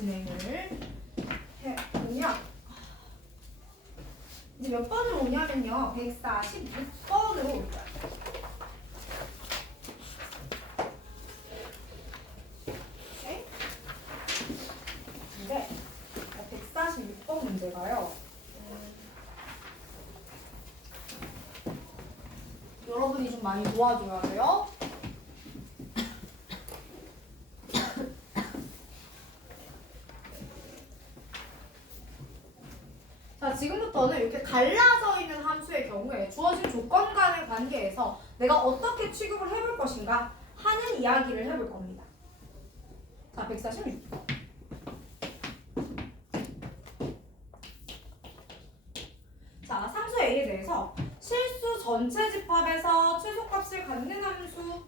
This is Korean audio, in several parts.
진행을 해보면 이제 몇 번으로 오냐면요. 146번으로 올 거야. 오케이? 근데 146번 문제가요. 여러분이 좀 많이 도와줘야 돼요. 자, 지금부터는 이렇게 갈라져 있는 함수의 경우에 주어진 조건 간의 관계에서 내가 어떻게 취급을 해볼 것인가 하는 이야기를 해볼 겁니다. 자, 146번. 자, 상수 A에 대해서 실수 전체 집합에서 최소값을 갖는 함수.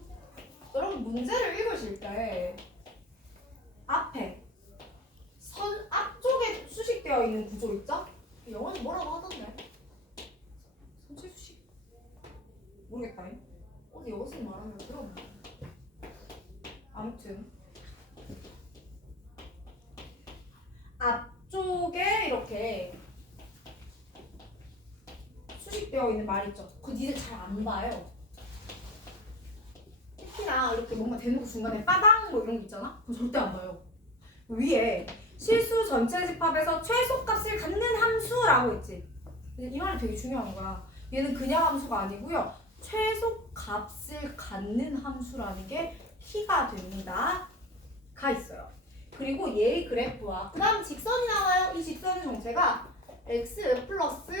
여러분 문제를 읽으실 때 앞에 선 앞쪽에 수식되어 있는 구조 있죠? 영어는 뭐라고 하던데? 선체 수식? 모르겠다. 어디 여기서 말하면 들었나? 아무튼 앞쪽에 이렇게 수식되어 있는 말 있죠? 그거 니들 잘 안 봐요. 특히나 이렇게 뭔가 대놓고 중간에 빠방 뭐 이런 거 있잖아? 그거 절대 안 봐요. 위에 실수 전체 집합에서 최소값을 갖는 함수라고 했지. 이 말이 되게 중요한 거야. 얘는 그냥 함수가 아니고요. 최소값을 갖는 함수라는 게 희가 됩니다. 가 있어요. 그리고 얘의 그래프와 그 다음 직선이 나와요. 이 직선의 정체가 x 플러스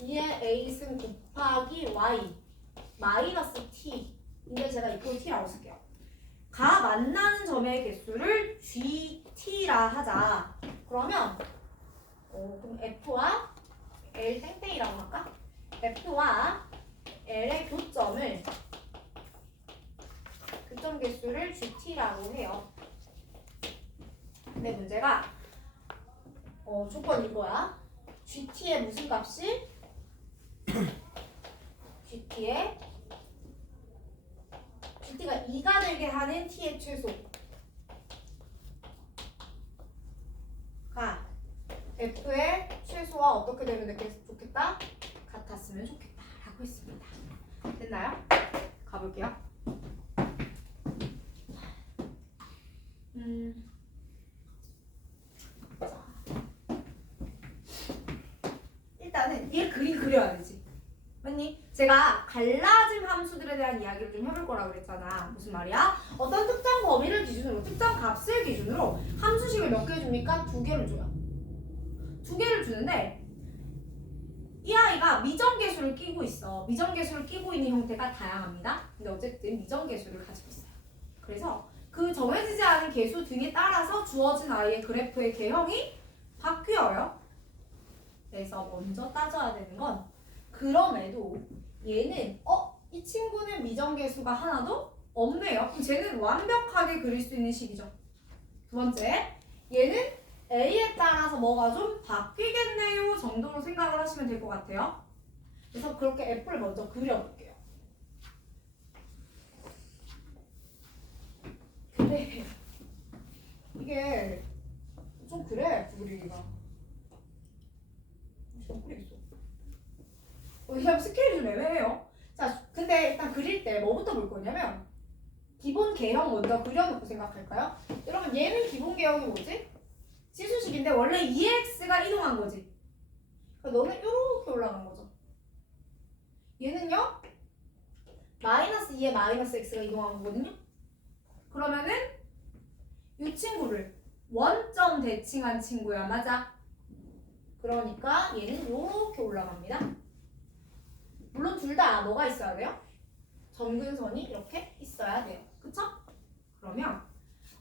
2의 a승 곱하기 y 마이너스 t 인데 제가 이걸 t라고 쓸게요. 가 만나는 점의 개수를 gt라 하자. 그러면 그럼 f와 l 땡땡이라고 할까? f와 l의 교점 개수를 gt라고 해요. 근데 문제가 조건 이거야. gt의 무슨 값이? gt가 2가 되게 하는 t의 최소가 f의 최소와 어떻게 되면 좋겠다? 같았으면 좋겠다 라고 했습니다. 됐나요? 가볼게요. 자, 일단은 얘 그림 그려야 되지. 맞니? 제가 갈라짐 함수들에 대한 이야기를 좀 해볼 거라고 그랬잖아. 무슨 말이야? 어떤 특정 범위를 기준으로, 특정 값을 기준으로 함수식을 몇 개 줍니까? 2개를 줘요. 2개를 주는데 이 아이가 미정계수를 끼고 있어. 미정계수를 끼고 있는 형태가 다양합니다. 근데 어쨌든 미정계수를 가지고 있어요. 그래서 그 정해지지 않은 계수 등에 따라서 주어진 아이의 그래프의 개형이 바뀌어요. 그래서 먼저 따져야 되는 건 그럼에도 얘는 이 친구는 미정계수가 하나도 없네요. 그럼 쟤는 완벽하게 그릴 수 있는 식이죠. 두 번째, 얘는 A에 따라서 뭐가 좀 바뀌겠네요 정도로 생각을 하시면 될 것 같아요. 그래서 그렇게 F를 먼저 그려볼게요. 근데 이게 좀 그래 그리기가. 좀 그리겠어. 왜냐면 스케일이 좀 애매해요. 자, 근데 일단 그릴 때 뭐부터 볼 거냐면 기본 개형 먼저 그려놓고 생각할까요? 여러분 얘는 기본 개형이 뭐지? 치수식인데 원래 2x가 이동한 거지. 그러니까 너는 이렇게 올라간 거죠. 얘는요? 마이너스 2에 마이너스 x가 이동한 거거든요. 그러면은 이 친구를 원점 대칭한 친구야. 맞아? 그러니까 얘는 이렇게 올라갑니다. 물론 둘 다 뭐가 있어야 돼요? 점근선이 이렇게 있어야 돼요. 그쵸? 그러면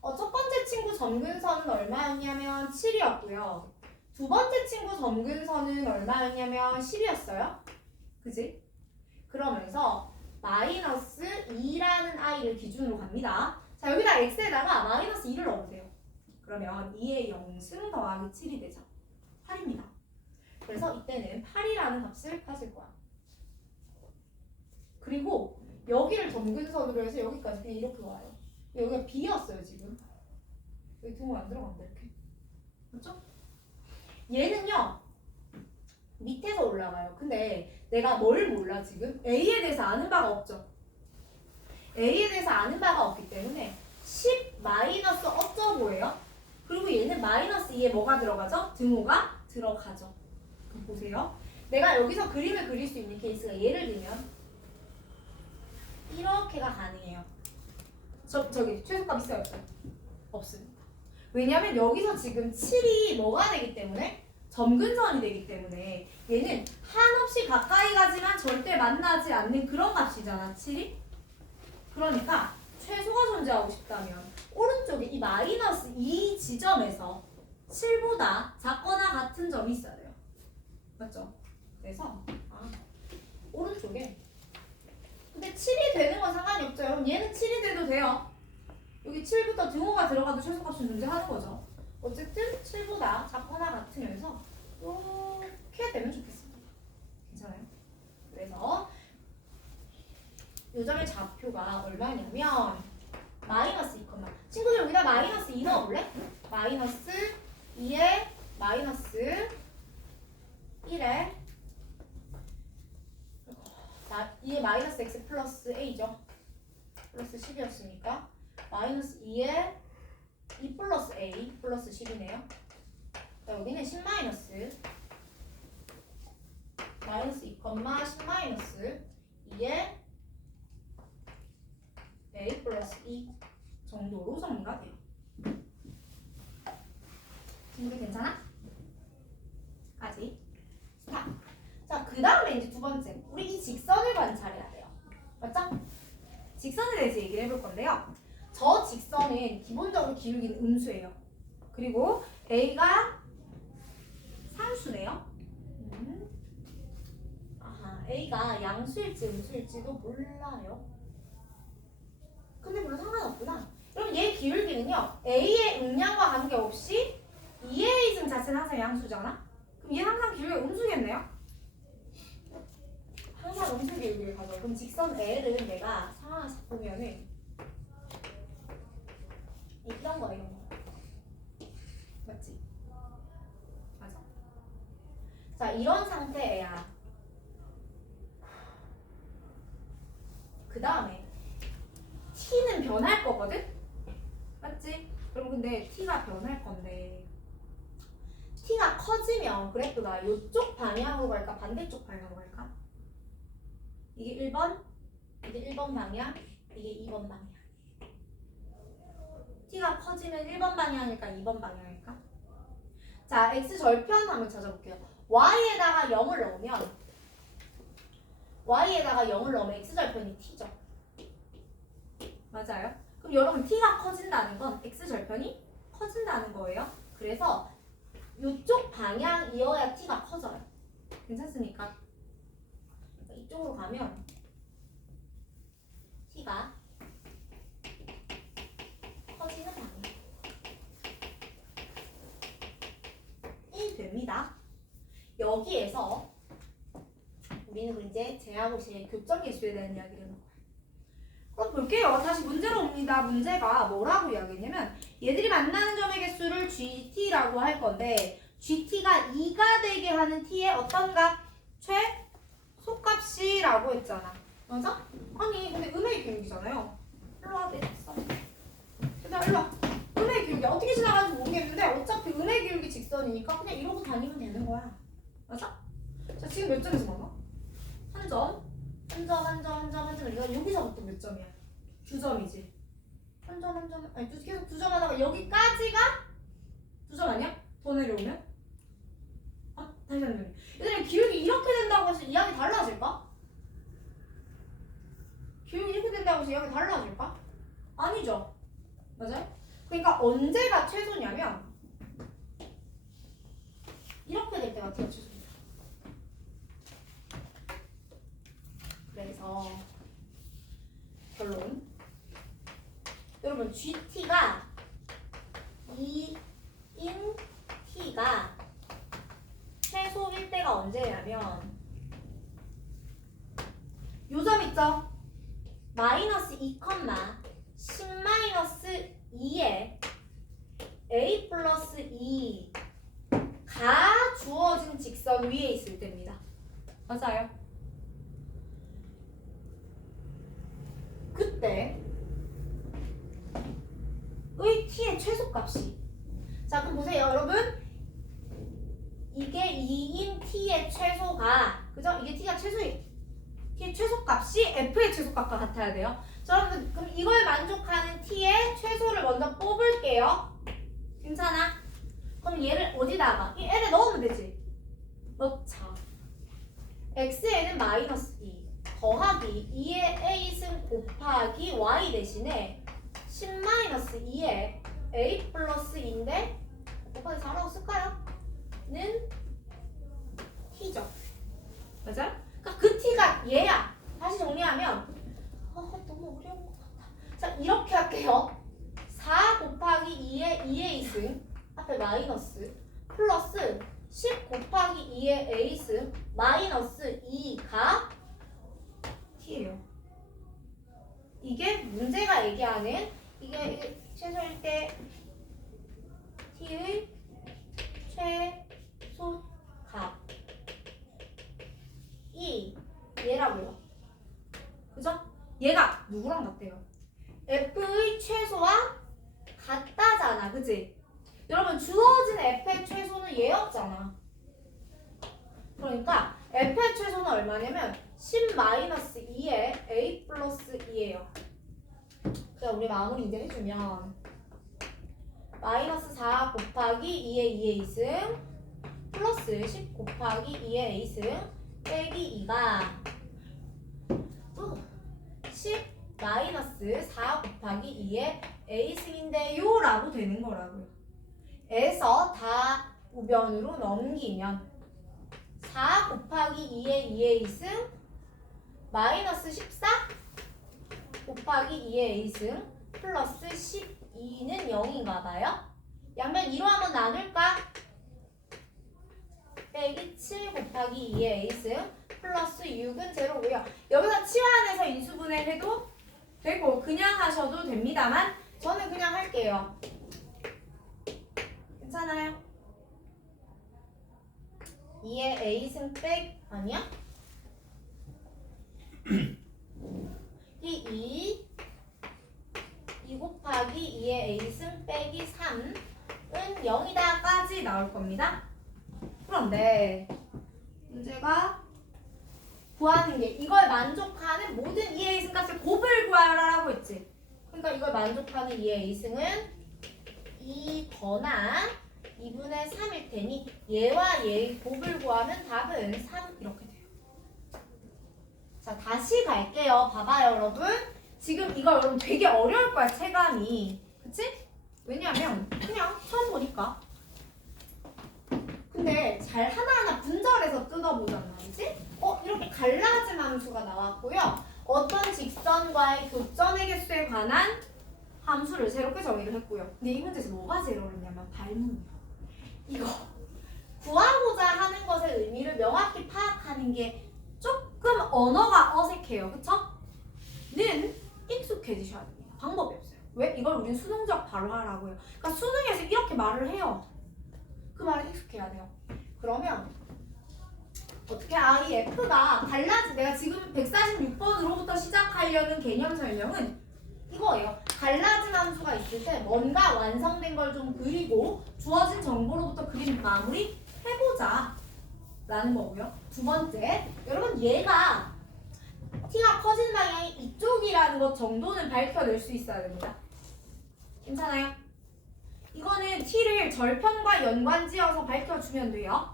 첫 번째 친구 점근선은 얼마였냐면 7이었고요. 두 번째 친구 점근선은 얼마였냐면 10이었어요. 그지? 그러면서 마이너스 2라는 아이를 기준으로 갑니다. 자, 여기다 x에다가 마이너스 2를 넣으세요. 그러면 2의 0승 더하기 7이 되죠. 8입니다. 그래서 이때는 8이라는 값을 가질 거야. 그리고 여기를 점근선으로 해서 여기까지 그냥 이렇게 와요. 여기가 B였어요 지금. 여기 등호 안 들어간다 이렇게. 맞죠? 얘는요 밑에서 올라가요. 근데 내가 뭘 몰라 지금? A에 대해서 아는 바가 없죠. A에 대해서 아는 바가 없기 때문에 10 마이너스 어쩌고예요? 그리고 얘는 마이너스 2에 뭐가 들어가죠? 등호가 들어가죠. 그럼 보세요. 내가 여기서 그림을 그릴 수 있는 케이스가 예를 들면 이렇게가 가능해요. 저기 최소값 있어요? 없어요? 없습니다. 왜냐면 여기서 지금 7이 뭐가 되기 때문에 점근선이 되기 때문에 얘는 한없이 가까이 가지만 절대 만나지 않는 그런 값이잖아 7이. 그러니까 최소가 존재하고 싶다면 오른쪽에 이 마이너스 2 지점에서 7보다 작거나 같은 점이 있어야 돼요. 맞죠? 그래서 오른쪽에 근데 7이 되는 건 상관이 없죠. 그럼 얘는 7이 돼도 돼요. 여기 7부터 등호가 들어가도 최소값이 존재하는 거죠. 어쨌든 7보다 작거나 같으면서 이렇게 되면 좋겠습니다. 괜찮아요? 그래서 요점의 좌표가 얼마냐면 마이너스 2, 친구들 여기다 마이너스 2 넣어볼래? 마이너스 2에 마이너스 1에 2에 마이너스 x 플러스 a죠. 플러스 10이었으니까 마이너스 2에 2 플러스 a 플러스 10이네요. 여기는 10 마이너스 마이너스 2, 10 마이너스 2에 a 플러스 2 정도로 정리가 돼요. 친구들 괜찮아? 까지 스탑. 자, 그 다음에 이제 두 번째 우리 이 직선을 관찰해야 돼요. 맞죠? 직선에 대해서 얘기를 해볼 건데요. 저 직선은 기본적으로 기울기는 음수예요. 그리고 A가 상수네요. A가 양수일지 음수일지도 몰라요. 근데 별로 상관없구나. 그럼 얘 기울기는요. A의 음량과 관계없이 2의 이승 자체는 항상 양수잖아. 그럼 얘는 항상 기울기가 음수겠네요. 항상 음수 기울기를 가져. 그럼 직선 L을 내가 상황을 보면은 이런 거야, 이런 거. 맞지? 맞아. 자, 이런 상태야. 그 다음에 t는 변할 거거든? 맞지? 그럼 근데 t가 변할 건데 t가 커지면 그래프가 이쪽 방향으로 갈까? 반대쪽 방향으로 갈까? 이게 1번, 이게 1번 방향, 이게 2번 방향. t가 커지면 1번 방향일까? 2번 방향일까? 자, x절편 한번 찾아볼게요. y에다가 0을 넣으면 x절편이 t죠. 맞아요? 그럼 여러분 t가 커진다는 건 x절편이 커진다는 거예요. 그래서 이쪽 방향이어야 t가 커져요. 괜찮습니까? 이쪽으로 가면 t가 커지는 방향 1 됩니다. 여기에서 우리는 이제 제하고 제의 교점계수에 대한 이야기를 해볼 거예요. 그럼 볼게요. 다시 문제로 옵니다. 문제가 뭐라고 이야기했냐면 얘들이 만나는 점의 개수를 GT라고 할 건데 GT가 2가 되게 하는 T의 어떤 값? 최소값이라고 했잖아. 맞아? 아니 근데 음의 기울기잖아요. 일로 와. 내 써. 얘들아 일로 와. 음의 기울기 어떻게 지나가는지 모르겠는데 어차피 음의 기울기 직선이니까 그냥 이러고 다니면 되는 거야. 맞아? 자, 지금 몇 점에서 만나? 한 점. 이거 여기서부터 몇 점이야? 2점이지. 한 점. 아니 계속 2점 하다가 여기까지가 2점 아니야? 더 내려오면? 다시 한 점. 얘들아 기울기 이렇게 된다고 해서 이야기 달라질까? 기울기 이렇게 된다고 해서 이야기 달라질까? 아니죠. 맞아요? 그러니까 언제가 최소냐면 이렇게 될 때가 T가 최소입니다. 그래서 결론 여러분 GT가 2인 T가 최소일 때가 언제냐면 요점 있죠? 마이너스 2, 10 마이너스 2에 a 플러스 2 맞아요. 그때 의 t의 최소값이 자 그럼 보세요 여러분 이게 2인 t의 최소가 그죠? 이게 t가 최소의 t의 최소값이 f의 최소값과 같아야 돼요. 자 여러분 그럼 이걸 만족하는 t의 최소를 먼저 뽑을게요. 괜찮아? 그럼 얘를 어디다가 이 l에 넣으면 되지. 넣자. x에는 마이너스 2 더하기 2의 a승 곱하기 y 대신에 10-2의 a 플러스 2인데 곱하기 4라고 쓸까요? 는 t죠. 맞아요? 그러니까 그 t가 얘야. 다시 정리하면 너무 어려운 것 같아. 자 이렇게 할게요. 4 곱하기 2의 2a승 앞에 마이너스 플러스 10 곱하기 2의 a승 마이너스 2가 t예요. 이게 문제가 얘기하는 이게 최소일 때 t의 최소값이 얘라고요. 그죠? 얘가 누구랑 같대요? f의 최소와 같다잖아. 그치? 여러분 주어진 f의 최소는 얘였잖아. 그러니까 f의 최소는 얼마냐면 10-2의 a 플러스 2예요. 그럼 우리 마무리 이제 해주면 마이너스 4 곱하기 2의 2a승 플러스 10 곱하기 2의 a승 빼기 2가 10 마이너스 4 곱하기 2의 a승인데요 라고 되는 거라고요. 에서 다 우변으로 넘기면 4 곱하기 2의 2a승 마이너스 14 곱하기 2의 a승 플러스 12는 0인가 봐요. 양면 2로 한번 나눌까? 빼기 7 곱하기 2의 a승 플러스 6은 제로고요. 여기서 치환해서 인수분해해도 되고 그냥 하셔도 됩니다만 저는 그냥 할게요. 괜찮아요? 2의 a승 아니야? 이 2 곱하기 2의 a승 빼기 3은 0이다까지 나올 겁니다. 그런데 문제가 구하는 게 이걸 만족하는 모든 2의 a승 값을 곱을 구하라고 했지. 그러니까 이걸 만족하는 2의 a승은 2거나 2분의 3일 테니 얘와 얘의 곱을 구하면 답은 3 이렇게 돼요. 자 다시 갈게요. 봐봐요 여러분. 지금 이거 여러분 되게 어려울 거야 체감이. 그치? 왜냐면 그냥 처음 보니까. 근데 잘 하나하나 분절해서 뜯어보잖아. 그치? 이렇게 갈라짐 함수가 나왔고요. 어떤 직선과의 교점의 개수에 관한 함수를 새롭게 정의를 했고요. 근데 이 문제에서 뭐가 제일 어렵냐면 발문이요. 이거 구하고자 하는 것의 의미를 명확히 파악하는 게 조금 언어가 어색해요. 그쵸? 는 익숙해지셔야 됩니다. 방법이 없어요. 왜? 이걸 우린 수능적 바로 하라고요. 그러니까 수능에서 이렇게 말을 해요. 그 말에 익숙해야 돼요. 그러면 어떻게 이 F가 갈라지 내가 지금 146번으로부터 시작하려는 개념 설명은 이거예요. 갈라진 함수가 있을 때 뭔가 완성된 걸 좀 그리고 주어진 정보로부터 그림 마무리 해보자 라는 거고요. 두 번째, 여러분 얘가 t가 커진 방향이 이쪽이라는 것 정도는 밝혀낼 수 있어야 됩니다. 괜찮아요? 이거는 t를 절편과 연관지어서 밝혀주면 돼요.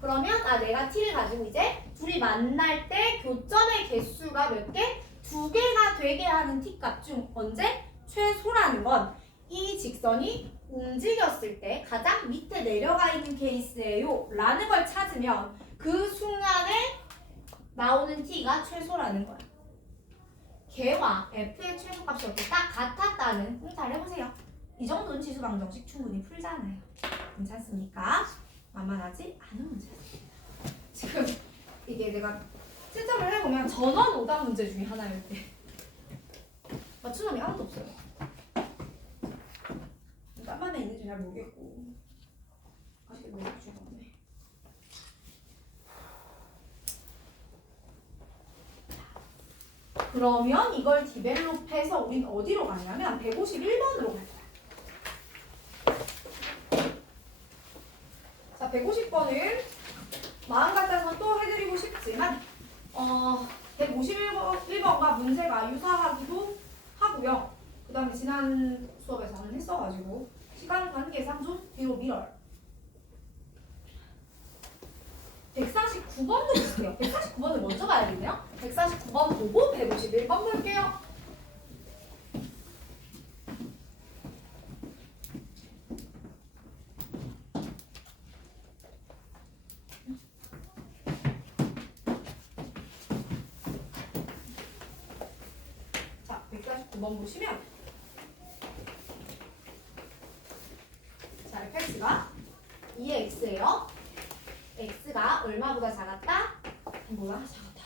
그러면 내가 t를 가지고 이제 둘이 만날 때 교점의 개수가 몇 개? 2개가 되게 하는 t값 중 언제? 최소라는 건 이 직선이 움직였을 때 가장 밑에 내려가 있는 케이스예요 라는 걸 찾으면 그 순간에 나오는 t가 최소라는 거야. 걔와 f의 최소값이 어떻게 딱 같았다는 잘 해보세요. 이 정도는 지수방정식 충분히 풀잖아요. 괜찮습니까? 만만하지 않은 문제였습니다. 지금 이게 내가 채점을 해보면 전원 오답 문제 중에 하나였는데 맞춘 놈이 아무도 없어요. 딴만에 있는지 잘 모르겠고 아직 왜 맞춘 건데 그러면 이걸 디벨롭해서 우린 어디로 가냐면 151번으로 갈 거야. 자, 150번은 마음 같아서 또 해드리고 싶지만 151번과 문제가 유사하기도 하고요. 그 다음에 지난 수업에서는 했어가지고 시간 관계상 좀 뒤로 밀어요. 149번도 볼게요. 149번을 먼저 가야겠네요. 149번 보고 151번 볼게요. 자, 149번 보시면 자, fx가 2x예요. x가 얼마보다 작았다? 3보다 작았다.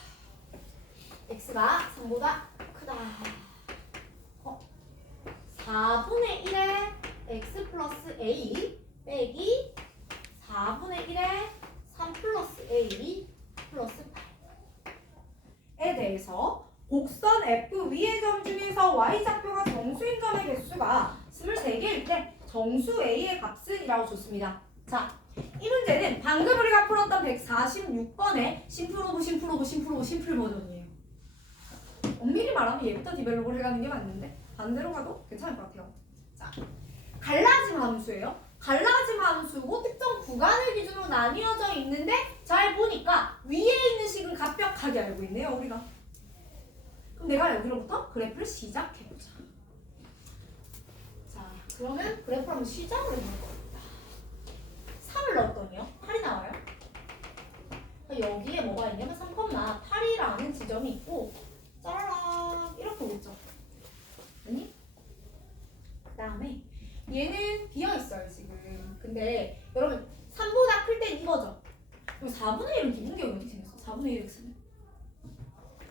x가 3보다 크다. 4분의 1의 x 플러스 a 빼기 4분의 1의 3 플러스 a 플러스 8에 대해서 곡선 f 위의 점 중에서 y좌표가 정수인 점의 개수가 23개일 때 정수 a의 값은 이라고 줬습니다. 자, 이 문제는 방금 우리가 풀었던 146번의 심플 버전이에요. 엄밀히 말하면 얘부터 디벨롭을 해가는 게 맞는데 반대로 가도 괜찮을 것 같아요. 자, 갈라짐 함수예요. 갈라짐 함수고 특정 구간을 기준으로 나뉘어져 있는데 잘 보니까 위에 있는 식은 갑벽하게 알고 있네요, 우리가. 그럼 내가 여기로부터 그래프를 시작해보자. 자, 그러면 그래프를 한번 시작을 해볼 거예요. 3을 넣었더니요 8이 나와요. 여기에 뭐가 있냐면 3,8이라는 지점이 있고 짜라락 이렇게 오겠죠. 아니? 그 다음에 얘는 비어있어요 지금. 근데 여러분 3보다 클 땐 이거죠. 그럼 4분의 1은 기본 기억이 어떻게 생겼어? 4분의 1 x는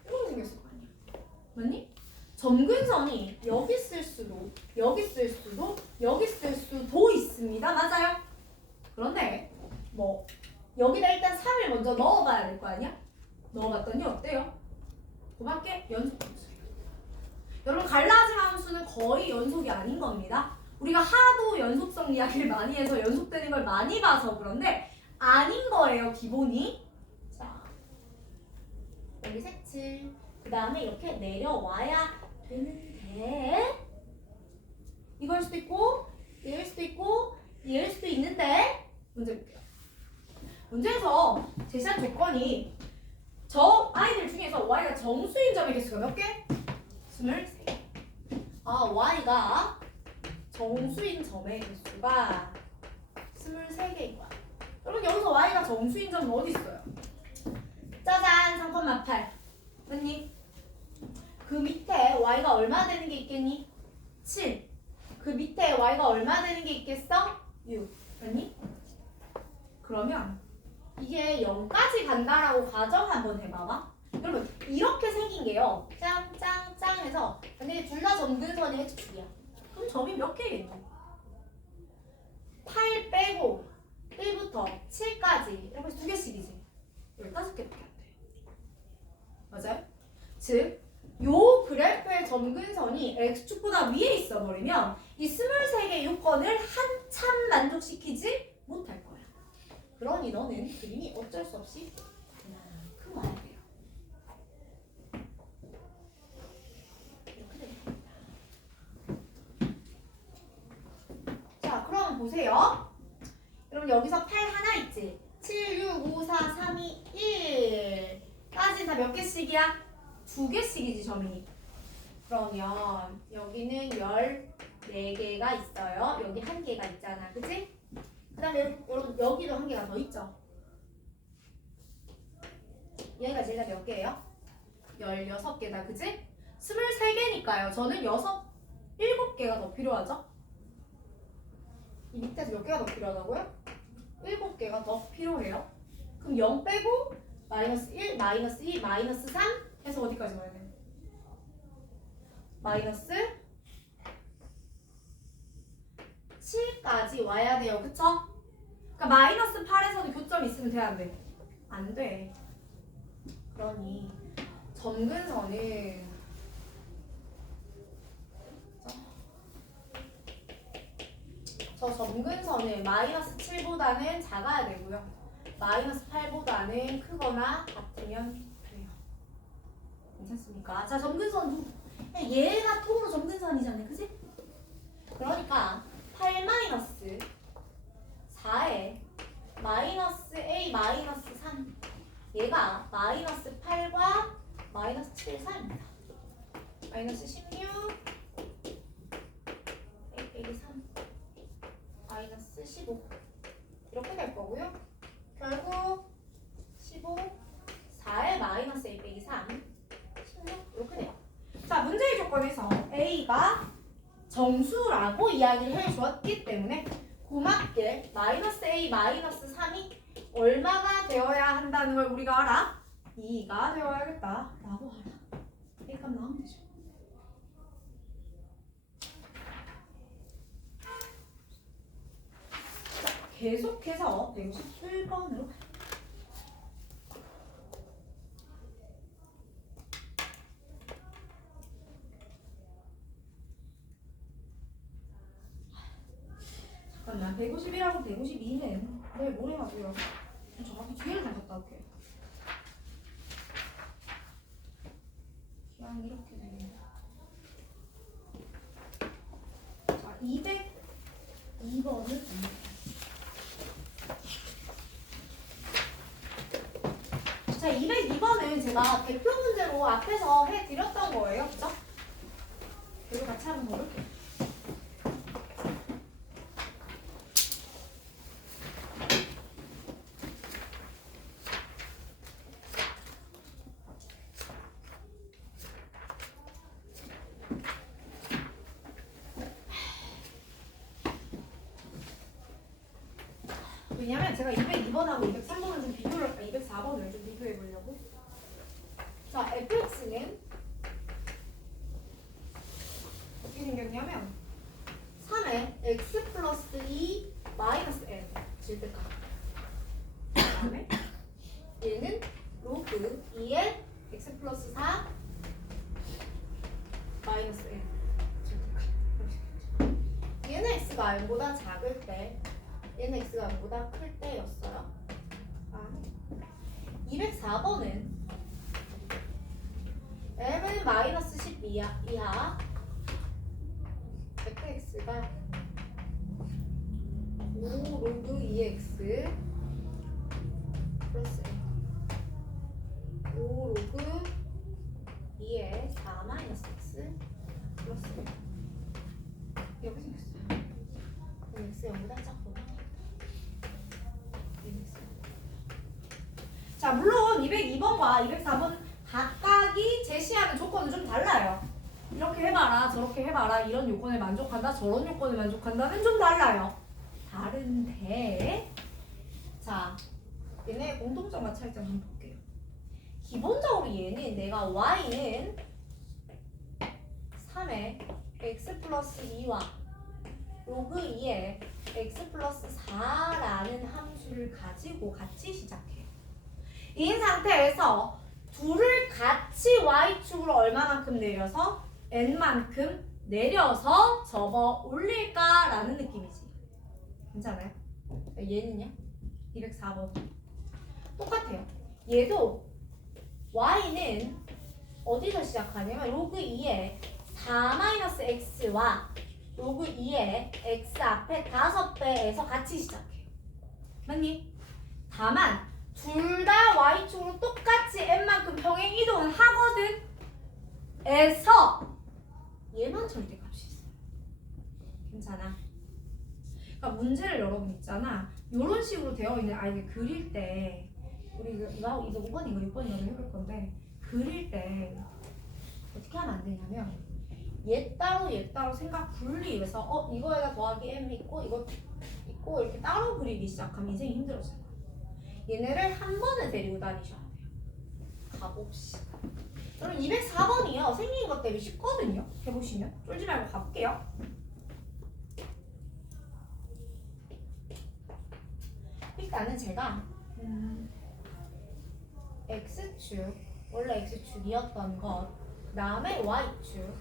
이렇게 생겼을 거 아니야. 맞니? 점근선이 여기 쓸 수도 여기 쓸 수도 여기 쓸 수도 있습니다. 맞아요? 그런데 뭐 여기다 일단 3을 먼저 넣어봐야 될 거 아니야? 넣어봤더니 어때요? 그밖에 연속 함수예요. 여러분 갈라짐 함수는 거의 연속이 아닌 겁니다. 우리가 하도 연속성 이야기를 많이 해서 연속되는 걸 많이 봐서 그런데 아닌 거예요, 기본이. 자, 여기 색칠. 그 다음에 이렇게 내려와야 되는데 이걸 수도 있고 얘일 수도 있고 얘일 수도 있는데 문제 볼게요. 문제에서 제시한 조건이 저 아이들 중에서 y가 정수인 점의 개수가 몇 개? 23개. 아, y가 정수인 점의 개수가 23개인 거야. 여러분 여기서 y가 정수인 점은 어디 있어요? 짜잔! 3,8. 맞니? 그 밑에 y가 얼마 되는 게 있겠니? 7. 그 밑에 y가 얼마 되는 게 있겠어? 6. 맞니? 그러면 이게 0까지 간다라고 가정 한번 해봐봐. 여러분 이렇게 생긴 게요. 짱짱짱 해서 만약에 둘 다 점근선이 x축이야. 그럼 점이 몇 개겠니? 8 빼고 1부터 7까지 이렇게 두 개씩이지. 15개밖에 안 돼. 맞아요? 즉, 요 그래프의 점근선이 x축보다 위에 있어버리면 이 23개의 요건을 한참 만족시키지 못할 거야. 그러니 너는 그림이 어쩔 수 없이 그만큼 와야 돼요. 이렇게 됩니다. 자, 그럼 보세요. 여러분 여기서 8 하나 있지? 7, 6, 5, 4, 3, 2, 1까지 다 몇 개씩이야? 2개씩이지 점이. 그러면 여기는 14개가 있어요. 여기 1개가 있잖아. 그치? 그 다음에 여러분 여기도 1개가 더 있죠? 얘가 제가 몇 개예요? 16개다. 그치? 23개니까요. 저는 7개가 더 필요하죠? 이 밑에서 몇 개가 더 필요하다고요? 7개가 더 필요해요. 그럼 0 빼고 마이너스 1, 마이너스 2, 마이너스 3 해서 어디까지 가야 돼? 마이너스 7까지 와야 돼요. 그쵸? 그러니까 마이너스 8에서도 교점이 있으면 돼, 안 돼? 안 돼. 그러니 점근선은 저 점근선은 마이너스 7보다는 작아야 되고요. 마이너스 8보다는 크거나 같으면 돼요. 괜찮습니까? 자, 점근선도 얘가 통으로 점근선이잖아요. 그지? 그러니까 8 마이너스 4에 마이너스 A 마이너스 3 얘가 마이너스 8과 마이너스 7 사이입니다. 마이너스 16 A 빼기 3 마이너스 15 이렇게 될 거고요. 결국 15 4에 마이너스 A 빼기 3 16 이렇게 돼요. 자, 문제의 조건에서 A가 정수라고 이야기를 해주었기 때문에 고맙게 마이너스 A 마이너스 3이 얼마가 되어야 한다는 걸 우리가 알아? 2가 되어야겠다 라고 알아. A값 나오면 되죠. 자, 계속해서 157번으로 잠깐만, 151하고 152는 내일 모레 하고요. 정확히 뒤에를 좀 갔다 올게요. 그냥 이렇게 되네요. 자, 202번을 자, 202번은 제가 대표 문제로 앞에서 해드렸던 거예요. 그죠? 그리고 같이 한번 볼게요. 왜냐면 제가 202번하고 203번을 좀 비교를, 204번을 좀 비교해 보려고. 자, fx는 어떻게 생겼냐면 3에 x 플러스 2 마이너스 n 질때값. 그 다음에 얘는 로그 2에 x 플러스 4 마이너스 n 질때값. 얘는 x가 n보다 작을 때 얘는 x가 0보다 클 때였어요. 204번은 m은 마이너스 10 이하 fx가 5 로그 2x 플러스 5 로그 2에 4 마이너스 x 플러스 이렇게 생겼어요. 그럼 x 0보다 작구나. 자, 물론 202번과 204번 각각이 제시하는 조건은 좀 달라요. 이렇게 해봐라, 저렇게 해봐라, 이런 요건을 만족한다, 저런 요건을 만족한다는 좀 달라요. 다른데, 자, 얘네 공통점과 차이점 한번 볼게요. 기본적으로 얘는 내가 y는 3에 x 플러스 2와 로그 2에 x 플러스 4라는 함수를 가지고 같이 시작해요. 이 상태에서 둘을 같이 y축으로 얼마만큼 내려서 n만큼 내려서 접어 올릴까라는 느낌이지. 괜찮아요? 얘는요? 204번 똑같아요. 얘도 y는 어디서 시작하냐면 로그 2에 4-x와 로그 2에 x 앞에 5배에서 같이 시작해요. 맞니? 다만 둘 다 y축으로 똑같이 n만큼 평행 이동을 하거든. 에서 얘만 절대값이 있어요. 괜찮아? 그러니까 문제를 여러분 있잖아. 이런 식으로 되어 있는 아이들 그릴 때 우리 이거 5번인가 6번인가 해볼 건데 그릴 때 어떻게 하면 안 되냐면 얘 따로 생각 분리해서 이거에다 더하기 m 있고 이거 있고 이렇게 따로 그리기 시작하면 인생이 힘들어져요. 얘네를 한 번에 데리고 다니셔야 돼요. 가봅시다. 여러분 204번이요. 생긴 것 때문에 쉽거든요. 해보시면. 쫄지 말고 가볼게요. 일단은 제가 X축, 원래 X축이었던 것, 그 다음에 Y축을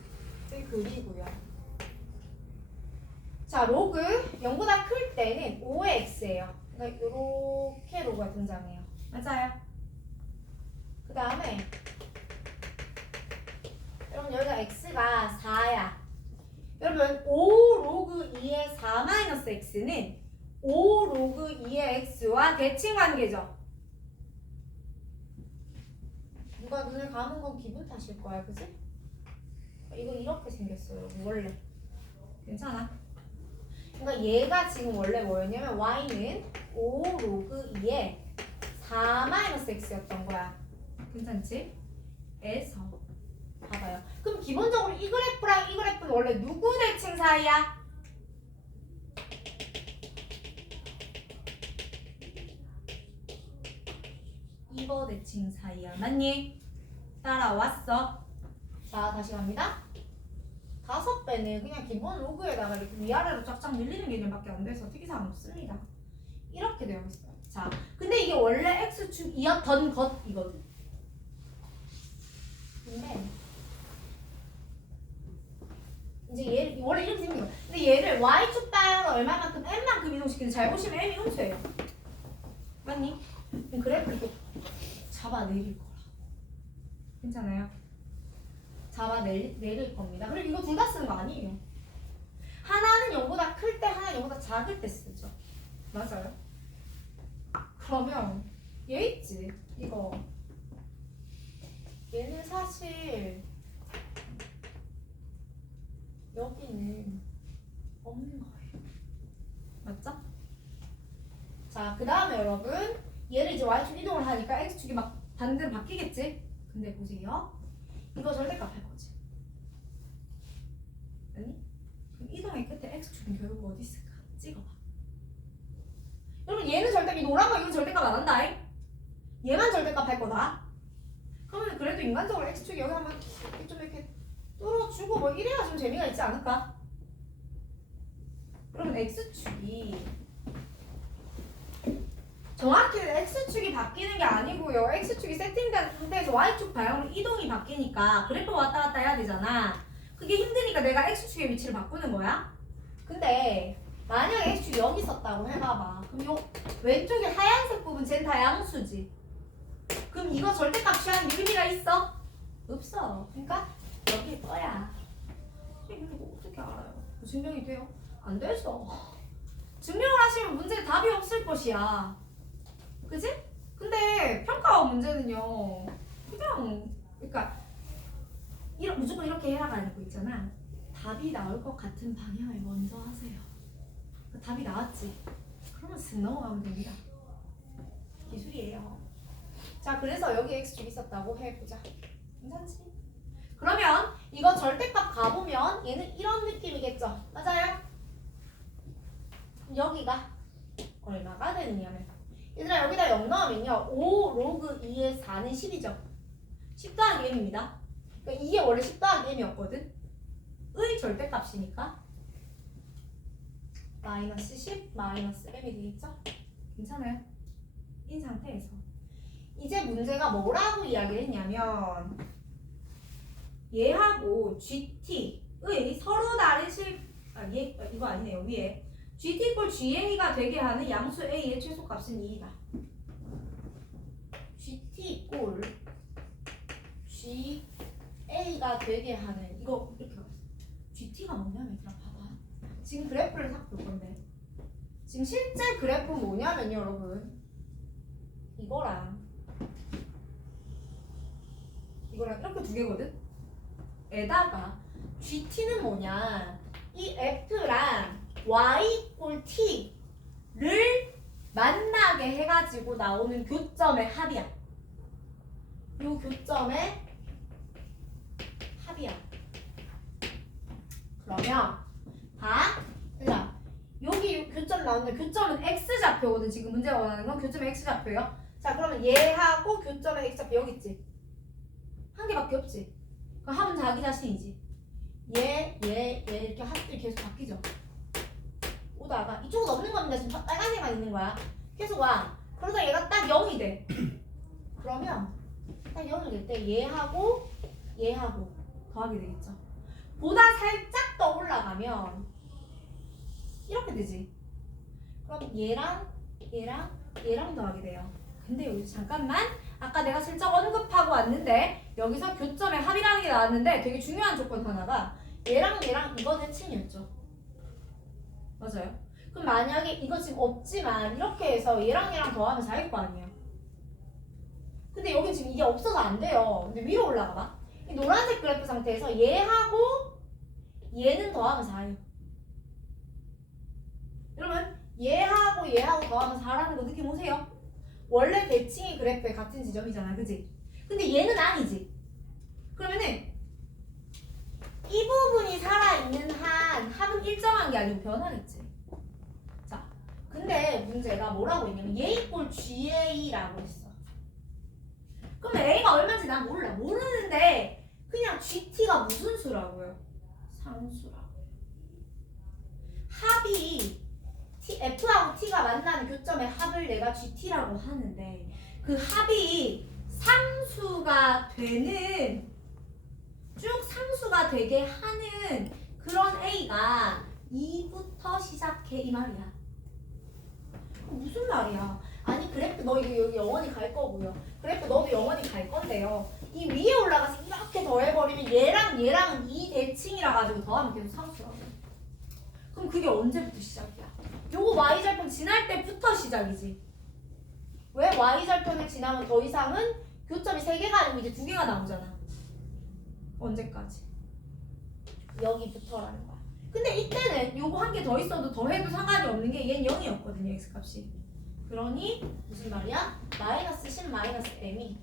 그리고요. 자, 로그 0보다 클 때는 5의 x예요. 그러니까 이렇게 로그가 등장해요. 맞아요. 그 다음에 여러분 여기가 x가 4야. 여러분 5 로그 2의 4 마이너스 x는 5 로그 2의 x와 대칭 관계죠. 누가 눈을 감은 건 기분 탓일 거야, 그지? 이거 이렇게 생겼어요, 원래. 괜찮아? 그러니까 얘가 지금 원래 뭐였냐면 y는 5 로그 2의 4 마이너스 x였던 거야. 괜찮지? 에서 봐봐요. 그럼 기본적으로 이 그래프랑 이 그래프는 원래 누구 대칭 사이야? 이거 대칭 사이야. 맞니? 따라왔어. 자, 다시 갑니다. 5배는 그냥 기본 로그에다가 이렇게 위아래로 쫙쫙 늘리는 개념밖에 안 돼서 특이사항 없습니다. 이렇게 되어 있어요. 자, 근데 이게 원래 x축이었던 것이거든. 근데 이제 얘 원래 이렇게 생긴 거야. 근데 얘를 y축 방향으로 얼마만큼 n만큼 이동시키는데 잘 보시면 n이 음수예요. 맞니? 그럼 그래프를 또 잡아내릴 거라. 괜찮아요? 잡아내릴 겁니다. 그리고 이거 둘 다 쓰는 거 아니에요. 하나는 0보다 클 때, 하나는 0보다 작을 때 쓰죠. 맞아요? 그러면 얘 있지? 이거 얘는 사실 여기는 없는 거예요. 맞죠? 자, 그 다음에 여러분 얘를 이제 y축 이동을 하니까 x축이 막 반대로 바뀌겠지? 근데 보세요. 이거 절대값 할 거지. 아니? 그럼 이동의 끝에 x축은 결국 어디 있을까? 찍어봐. 여러분 얘는 절대, 이 노란 거 이건 절대값 안 한다. 얘만 절대값 할 거다. 그러면 그래도 인간적으로 x축이 여기 한번 좀 이렇게 뚫어주고 뭐 이래야 좀 재미가 있지 않을까? 그러면 x축이 정확히 x축이 바뀌는 게 아니고요. x축이 세팅된 상태에서 y축 방향으로 이동이 바뀌니까 그래프가 왔다 갔다 해야 되잖아. 그게 힘드니까 내가 x축의 위치를 바꾸는 거야. 근데 만약에 x축이 여기 있었다고 해봐봐. 그럼 요 왼쪽에 하얀색 부분 쟤는 다 양수지. 그럼 이거 절대값 취하는 의미가 있어? 없어. 그러니까 여기일 거야. 이거 어떻게 알아요? 증명이 돼요? 안 되죠. 증명을 하시면 문제에 답이 없을 것이야. 그지? 근데 평가원 문제는요. 그냥 그러니까 무조건 이렇게 해라가 아니고 있잖아. 답이 나올 것 같은 방향을 먼저 하세요. 답이 나왔지? 그러면 슥 넘어가면 됩니다. 기술이에요. 자, 그래서 여기 x축 있었다고 해보자. 괜찮지? 그러면 이거 절대값 가보면 얘는 이런 느낌이겠죠? 맞아요? 여기가 얼마가 되느냐면 얘들아 여기다 0 넣으면요 5 로그 2의 4는 10이죠. 10 더하기 m입니다. 그러니까 이게 원래 10 더하기 m이었거든. 의 절대값이니까 마이너스 10 마이너스 m이 되겠죠? 괜찮아요? 이 상태에서 이제 문제가 뭐라고 이야기를 했냐면 얘하고 GT의 서로 다른 이거 아니네요. 위에 GT 이꼴 GA가 되게 하는 양수 A의 최소값은 2이다. GT 이꼴 GA가 되게 하는 이거 이렇게 GT가 뭐냐면 얘들아 봐봐. 지금 그래프를 딱 볼 건데 지금 실제 그래프 뭐냐면요 여러분 이거랑 이렇게 두 개거든? 에다가 GT는 뭐냐 이 F랑 Y 이꼴 T를 만나게 해가지고 나오는 교점의 합이야. 요 교점의 합이야. 그러면 얘들아 여기 교점 나오는데 교점은 X좌표거든. 지금 문제가 원하는 건 교점의 X좌표예요. 자 그러면 얘하고 교점의 X좌표 여기 있지? 한 개밖에 없지? 그럼 합은 자기 자신이지. 얘 이렇게 합들이 계속 바뀌죠. 오다가 이쪽은 없는 겁니다. 지금 빨간색만 있는 거야. 계속 와. 그러다 얘가 딱 0이 돼. 그러면 딱 0이 될 때 얘하고 더하게 되겠죠. 보다 살짝 더 올라가면 이렇게 되지. 그럼 얘랑 더하게 돼요. 근데 여기서 잠깐만, 아까 내가 슬쩍 언급하고 왔는데 여기서 교점의 합이라는 게 나왔는데 되게 중요한 조건 하나가 얘랑 이거 대칭이었죠. 맞아요. 그럼 만약에 이거 지금 없지만 이렇게 해서 얘랑 더하면 4일 거 아니에요. 근데 여기 지금 이게 없어서 안 돼요. 근데 위로 올라가 봐. 이 노란색 그래프 상태에서 얘하고 얘는 더하면 4예요. 여러분 얘하고 더하면 4라는 거 느낌 오세요? 원래 대칭이 그래프의 같은 지점이잖아, 그지? 근데 얘는 아니지. 그러면은 이 부분이 살아있는 한 합은 일정한 게 아니고 변하겠지. 자, 근데 문제가 뭐라고 했냐면 얘 이꼴 GA라고 했어. 그럼 A가 얼마인지 난 몰라. 모르는데 그냥 GT가 무슨 수라고요? 상수라고. 합이 F하고 T가 만나는 교점의 합을 내가 GT라고 하는데 그 합이 상수가 되는 쭉 상수가 되게 하는 그런 A가 2부터 시작해 이 말이야. 무슨 말이야? 아니 그래프 너 이거 여기 영원히 갈 거고요. 그래프 너도 영원히 갈 건데요. 이 위에 올라가서 이렇게 더해버리면 얘랑은 이 대칭이라 가지고 더하면 계속 상수라고. 그럼 그게 언제부터 시작이야? 요거 y절편 지날 때부터 시작이지. 왜? y절편을 지나면 더 이상은 교점이 3개가 아니고 이제 2개가 나오잖아. 언제까지? 여기부터라는 거야. 근데 이때는 요거 한 개 더 있어도 더해도 상관이 없는 게 얘는 0이었거든요. x값이. 그러니 무슨 말이야? 마이너스 10 마이너스 m이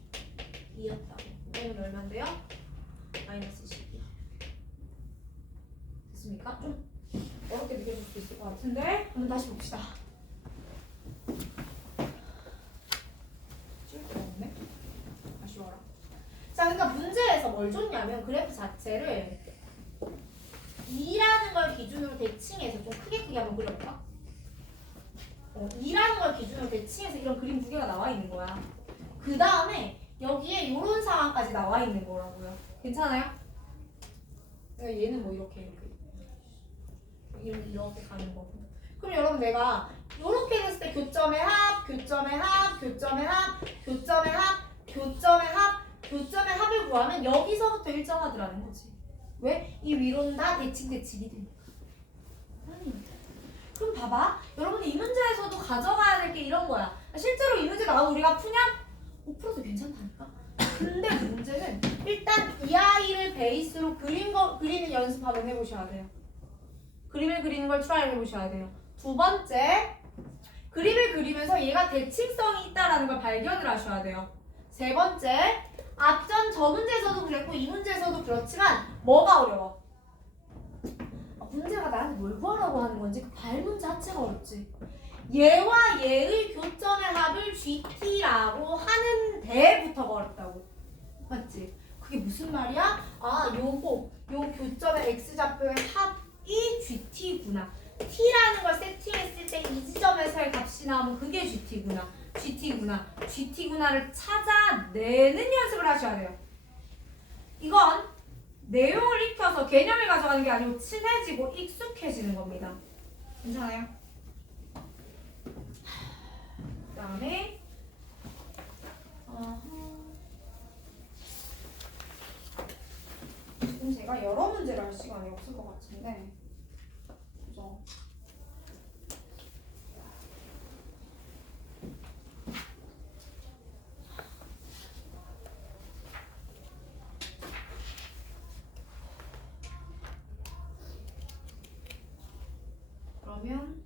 2였다고. m은 얼마인데요? 마이너스 10이야. 됐습니까? 좀 어렵게 느껴질 수도 있을 것 같은데 한번 다시 봅시다. 줄 데가 없네. 아쉬워라. 자, 그러니까 문제에서 뭘 줬냐면 그래프 자체를 2라는 걸 기준으로 대칭해서 좀 크게 한번 그려볼까? 2라는 걸 기준으로 대칭해서 이런 그림 2개가 나와 있는 거야. 그 다음에 여기에 이런 상황까지 나와 있는 거라고요. 괜찮아요? 그러니까 얘는 뭐 이렇게 가는 거고. 그럼 여러분 내가 이렇게 했을 때 교점의 합, 교점의 합을 구하면 여기서부터 일정하더라는 거지. 왜? 이 위로는 다 대칭이 되니까. 그럼 봐봐. 여러분이 이 문제에서도 가져가야 될 게 이런 거야. 실제로 이 문제 나오고 우리가 푸냐? 5%도 괜찮다니까? 근데 문제는 일단 이 아이를 베이스로 그리는 연습 한번 해보셔야 돼요. 그림을 그리는 걸 트라이를 해보셔야 돼요. 두 번째, 그림을 그리면서 얘가 대칭성이 있다는 걸 발견을 하셔야 돼요. 세 번째, 앞전 저 문제에서도 그랬고 이 문제에서도 그렇지만 뭐가 어려워? 문제가 나한테 뭘 구하라고 하는 건지 그 발문 자체가 어렵지. 얘와 얘의 교점의 합을 GT라고 하는 데부터가 어렵다고. 맞지? 그게 무슨 말이야? 아, 요 교점의 X좌표의 합이 GT구나. T라는 걸 세팅했을 때 이 지점에서의 값이 나오면 그게 GT구나를 찾아내는 연습을 하셔야 돼요. 이건 내용을 익혀서 개념을 가져가는 게 아니고 친해지고 익숙해지는 겁니다. 괜찮아요? 그 다음에 지금 제가 여러 문제를 할 시간이 없을 것 같은데 그죠? 그러면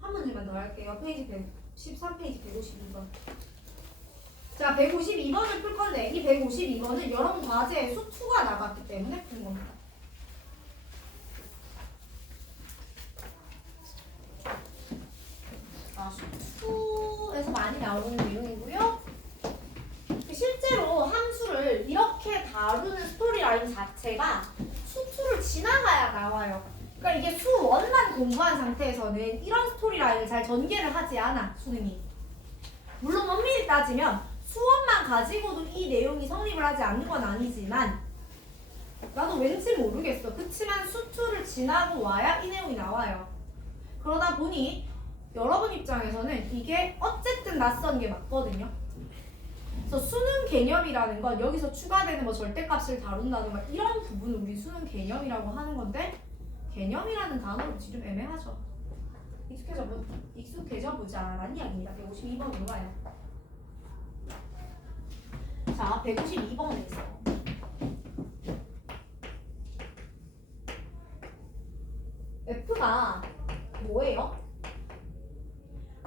한 문제만 더 할게요. 페이지 113페이지 152번. 자, 152번을 풀 건데 이 152번은 여러분 과제에 수 2가 나갔기 때문에 푼 겁니다. 수 2에서 많이 나오는 내용이고요. 실제로 함수를 이렇게 다루는 스토리라인 자체가 수 2를 지나가야 나와요. 그러니까 이게 수 1만 공부한 상태에서는 이런 스토리라인을 잘 전개를 하지 않아, 수능이. 물론 엄밀히 따지면 수원만 가지고도 이 내용이 성립을 하지 않는 건 아니지만 나도 왠지 모르겠어. 그치만 수투를 지나고 와야 이 내용이 나와요. 그러다 보니 여러분 입장에서는 이게 어쨌든 낯선 게 맞거든요. 그래서 수능 개념이라는 건 여기서 추가되는 뭐 절대값을 다룬다든가 이런 부분을 우리 수능 개념이라고 하는 건데 개념이라는 단어는 좀 애매하죠. 익숙해져 보자라는 이야기입니다. 152번으로 가요. 자, 152번에서 F가 뭐예요?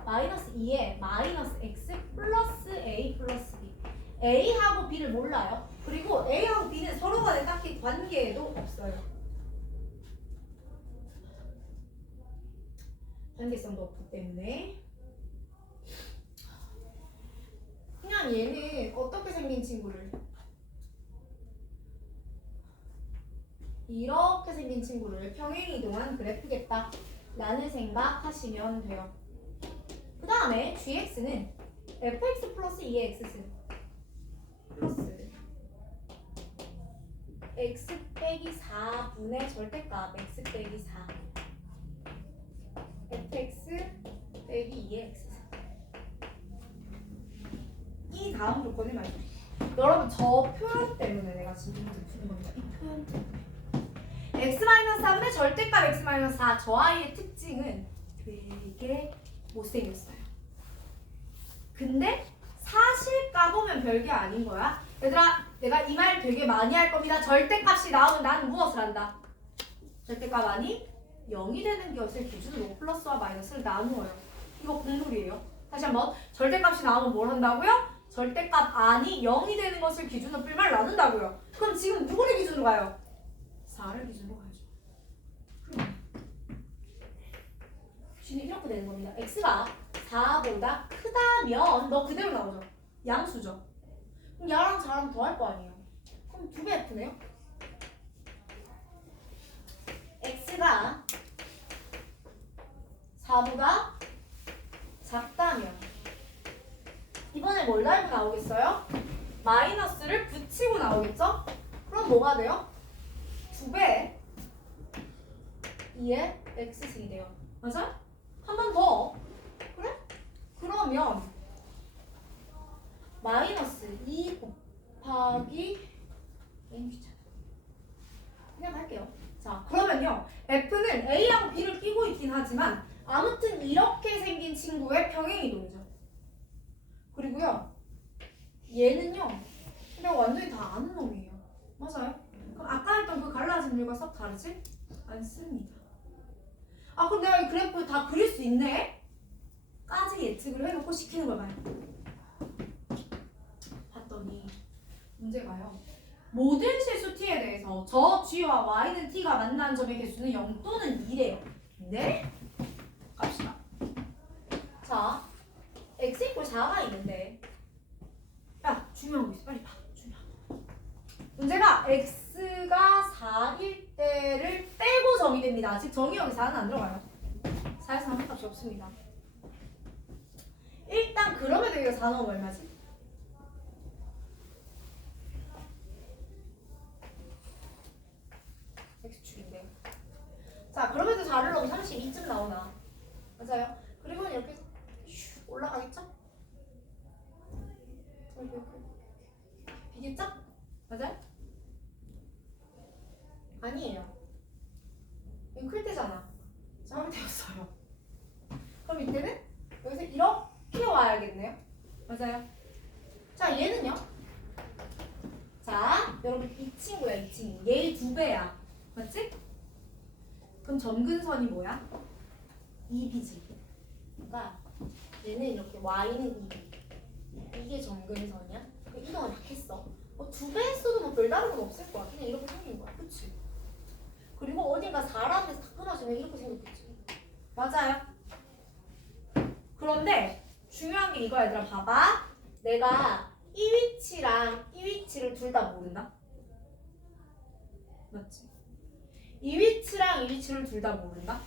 마이너스 2에 마이너스 X 플러스 A 플러스 B. A하고 B를 몰라요. 그리고 A하고 B는 서로 간에 딱히 관계도 없어요. 관계성도 없기 때문에 그냥 얘는 어떻게 생긴 친구를 이렇게 생긴 친구를 평행이동한 그래프겠다 라는 생각하시면 돼요. 그 다음에 gx는 fx 플러스 2의 x 플러스 x 빼기 4분의 절대값 x 빼기 4 fx 빼기 2의 x 이 다음 조건을 말해요. 여러분 저 표현 때문에 내가 지금 푸는 겁니다. 이 표현 때문에 x-4분의 절대값 x-4 저 아이의 특징은 되게 못생겼어요. 근데 사실 까보면 별게 아닌 거야. 얘들아 내가 이 말 되게 많이 할 겁니다. 절대값이 나오면 나는 무엇을 한다? 절대값 아니 0이 되는 것을 기준으로 플러스와 마이너스를 나누어요. 이거 공룰이에요. 다시 한번 절대값이 나오면 뭘 한다고요? 절대값 아니 0이 되는 것을 기준으로 뿔말 나눈다고요. 그럼 지금 누구를 기준으로 가요? 4를 기준으로 가야죠. G는 이렇게 되는 겁니다. X가 4보다 크다면 너 그대로 나오죠. 양수죠. 그럼 얘랑 4랑 더할 거 아니에요. 그럼 2배 F네요. X가 4보다 작다면 이번에 뭘 달고 나오겠어요? 마이너스를 붙이고 나오겠죠? 그럼 뭐가 돼요? 2배 2의 x승이 돼요. 맞아? 한 번 더. 그래? 그러면 마이너스 2 곱하기 귀찮아. 그냥 할게요. 자, 그러면요. F는 A하고 B를 끼고 있긴 하지만 아무튼 이렇게 생긴 친구의 평행이동이죠. 그리고요. 얘는요. 그냥 완전히 다 아는 놈이에요. 맞아요? 그럼 아까 했던 그 갈라진 률과 썩 다르지? 않습니다. 아 그럼 내가 이 그래프 다 그릴 수 있네? 까지 예측을 해놓고 시키는 걸 봐요. 봤더니 문제가요. 모든 실수 t에 대해서 저 g와 y는 t가 만나는 점의 개수는 0 또는 2래요. 네? 갑시다. 자, x 이퀄 4가 있는데 야 중요한 거 있어. 빨리 봐. 중요한 거. 문제가 x가 4일 때를 빼고 정의됩니다. 즉 정의역에 4는 안 들어가요. 4에서 아무 값이 없습니다. 일단 그럼에도 여기가 4 넣으면 얼마지? x축인데. 자 그럼에도 4를 넣으면 32쯤 나오나. 맞아요. 그리고 이렇게 슉 올라가겠죠? 비겠죠? 맞아요? 아니에요. 이건 클 때잖아. 작을 때였어요. 그럼 이때는 여기서 이렇게 와야겠네요. 맞아요. 자 얘는요. 자 여러분 이 친구야 이 친구. 얘의 2배야. 맞지? 그럼 점근선이 뭐야? 2b지. 그러니까 얘는 이렇게 y는 2b. 이게 점근선이야. 그럼 이동을 막 했어. 2배 했어도 뭐 별다른 건 없을 거야. 그냥 이렇게 생긴 거야. 그치? 그리고 어딘가 4라는 데서 다 끊어지면 이렇게 생겼겠지. 맞아요. 그런데 중요한 게 이거 얘들아 봐봐. 내가 이 위치랑 이 위치를 둘 다 모른다. 맞지? 이 위치랑 이 위치를 둘 다 모른다.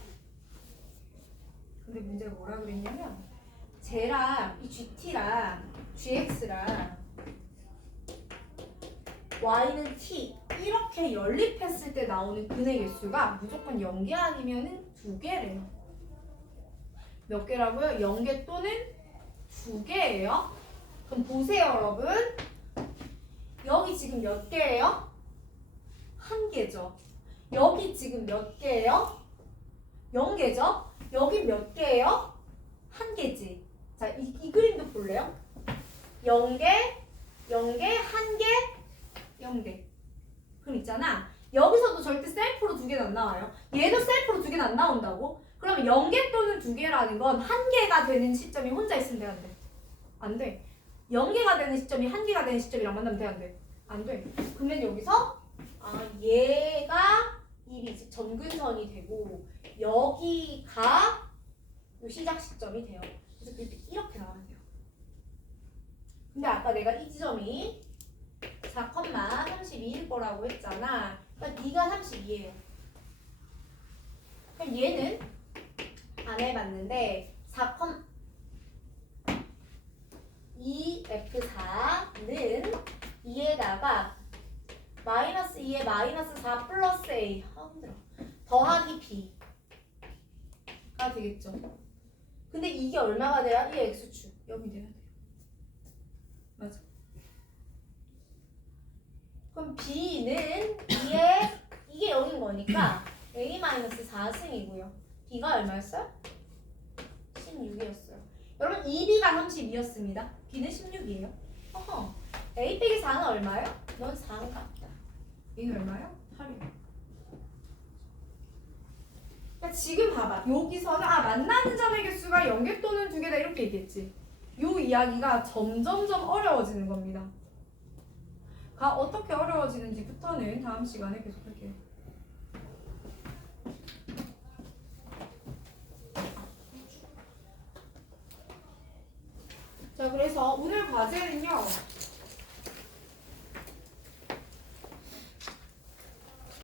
근데 문제가 뭐라 그랬냐면 쟤랑 이 GT랑 GX랑 y는 t 이렇게 연립했을 때 나오는 근의 개수가 무조건 0개 아니면은 2개래요. 몇 개라고요? 0개 또는 2개예요. 그럼 보세요, 여러분. 여기 지금 몇 개예요? 1개죠. 여기 지금 몇 개예요? 0개죠. 여기 몇 개예요? 1개지. 자, 이 그림도 볼래요? 0개, 0개, 1개, 0개. 그럼 있잖아. 여기서도 절대 셀프로 2개는 안 나와요. 얘도 셀프로 2개는 안 나온다고? 그러면 0개 또는 2개라는 건 1개가 되는 시점이 혼자 있으면 돼, 안 돼? 안 돼. 0개가 되는 시점이 1개가 되는 시점이랑 만나면 돼, 안 돼? 안 돼. 그러면 여기서 얘가 1이 즉 점근선이 되고 여기가 요 시작 시점이 돼요. 그래서 이렇게 나와야 돼요. 근데 아까 내가 이 지점이 4,32일 거라고 했잖아. 그러니까 네가 32예요. 그럼 얘는 안 해봤는데 4,2F4는 2에다가 마이너스 2에 마이너스 4 플러스 A 힘들어. 더하기 B가 되겠죠. 근데 이게 얼마가 돼야? 이 X축 여기 돼야 돼요. 맞아. 그럼 B는 2에 이게 여긴 거니까 A 마이너스 4승이고요. B가 얼마였어요? 16이었어요. 여러분 2B가 32였습니다. B는 16이에요. 어허. A 빼기 4는 얼마예요? 넌 4인 같다. 얘는 얼마예요? 8이요. 그러니까 지금 봐봐. 여기서는 만나는 점의 개수가 0개 또는 2개다 이렇게 얘기했지. 요 이야기가 점점점 어려워지는 겁니다. 어떻게 어려워지는지부터는 다음 시간에 계속 할게요. 자, 그래서 오늘 과제는요.